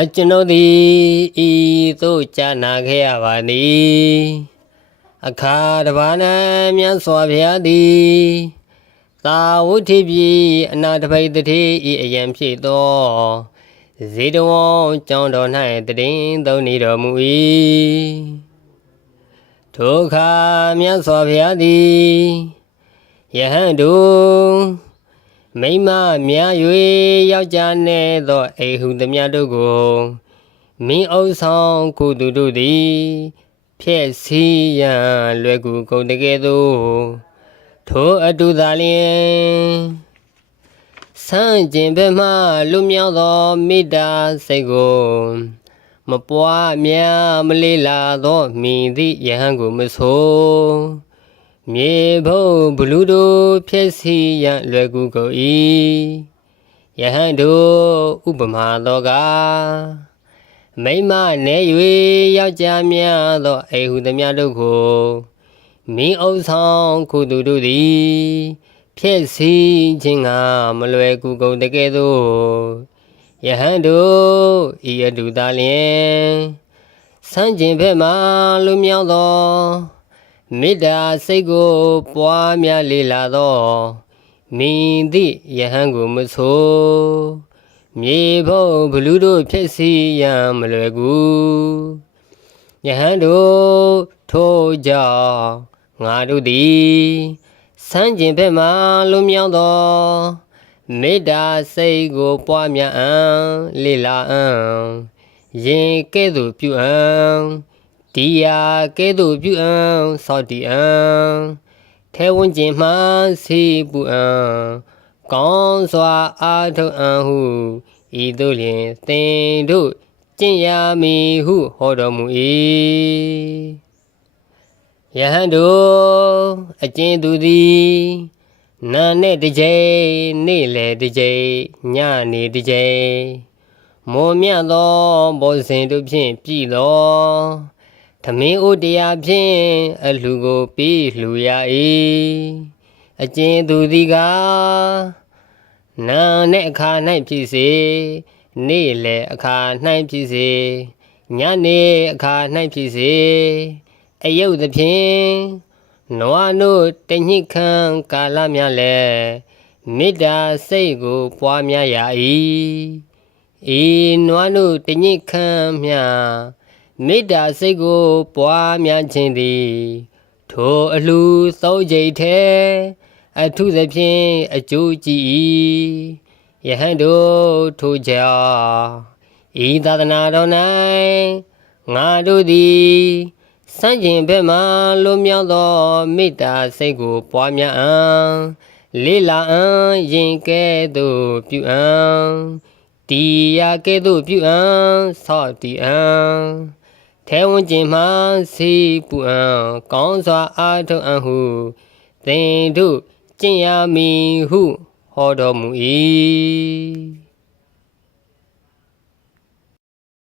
အကျွန်ုပ်သည်ဤသို့ကြာနာခဲ့ရပါသည်အခါတပါး၌မြတ်စွာဘုရားသည်သာဝုထိပြီအနာတပိတတိဤအယံဖြစ်သောဇေတဝံကျောင်းတော်၌တည်င်းသုံးနေတော်မူ၏ထိုအခါမြတ်စွာဘုရားသည်ယဟန်တို့ မိမများ၍ယောက်ျားနှင့်သောအိဟုသမျှတို့ကိုမင်းအုပ်ဆောင်ကုသူတို့သည်ဖြည့်စည်းရန်လွယ်ကူကုန်တကယ်သို့ထိုအတူသာလျင်ဆန့်ကျင်ဘက်မှလွတ်မြောက်သောမေတ္တာစိတ်ကိုမပွားများမလေးလာသောမိသည့်ယဟန်ကိုမဆို မြေဘုံဘလူတို့ဖြစ်စီရန်လွယ်ကူကုန်၏ယဟန်တို့ဥပမာသောကမိမ္မနေ၍ယောက်ျားများသောအိဟုသမျှတို့ကိုမင်းအုပ်ဆောင်ခုသူတို့သည်ဖြစ်စီခြင်းကမလွယ်ကူကုန်တကယ်သို့ယဟန်တို့ဤအတူသာလျင်ဆန်းကျင်ဘက်မှလူမြောက်သော မေတ္တာစိတ်ကိုပွားများလေလာသောမိသည့်ယဟန်ကိုမဆိုမြေဖို့ဘလူတို့ဖြစ်စီရန်မလွယ်ကူယဟန်တို့ထို့ကြောင့်ငါတို့သည်ဆန်းကျင်ဘက်မှလွန်မြောက်သောမေတ္တာစိတ်ကိုပွားများအံလေလာအံရင်ကဲ့သို့ပြုအံ ဒီယာကဲ့သို့ပြုအံစောတိအံထဲဝန်းကျင်မှစီပူအံကောင်းစွာအာထုအံဟုဤသို့လျင်သင်တို့ကျင့်ရမည်ဟုဟောတော်မူ၏ယဟန်တို့အကျဉ်သူသည်နာနဲ့တစ်ကြိမ်နေ့လေတစ်ကြိမ်ညနေတစ်ကြိမ်မောမြတ်သောဘောဇင်တို့ဖြင့်ပြည်တော် သမင်းဥတရားဖြင့်အလှကိုပြီးလှူရ၏အကျဉ်သူသည်ကနာနဲ့အခါ၌ဖြစ်စေနေ့လေအခါ၌ဖြစ်စေညနေအခါ၌ဖြစ်စေအယုတ်သဖြင့်နွားတို့တညိခံကာလများလဲမေတ္တာစိတ်ကို ပွားများရ၏ဤနွားတို့တညိခံမြ မေတ္တာစိတ်ကို ပွားများခြင်းသည် ထိုအလှသောကြိတ်ထဲအထုသဖြင့်အကျိုးကြည်၏ယဟန်တို့ထိုကြောင့်ဤသာသနာတော်၌ငါတို့သည်စန့်ကျင်ဘက်မှလွတ်မြောက်သောမေတ္တာစိတ်ကိုပွားများအံလေးလာအံရင်ကဲ့သို့ပြုအံတီယာကဲ့သို့ပြုအံဆော့တီအံ ထဲဝန်းကျင်မှစီပူအံကောင်းစွာအားထုတ်အံဟုသင်တို့ကျင့်ရမည်ဟုဟောတော်မူ၏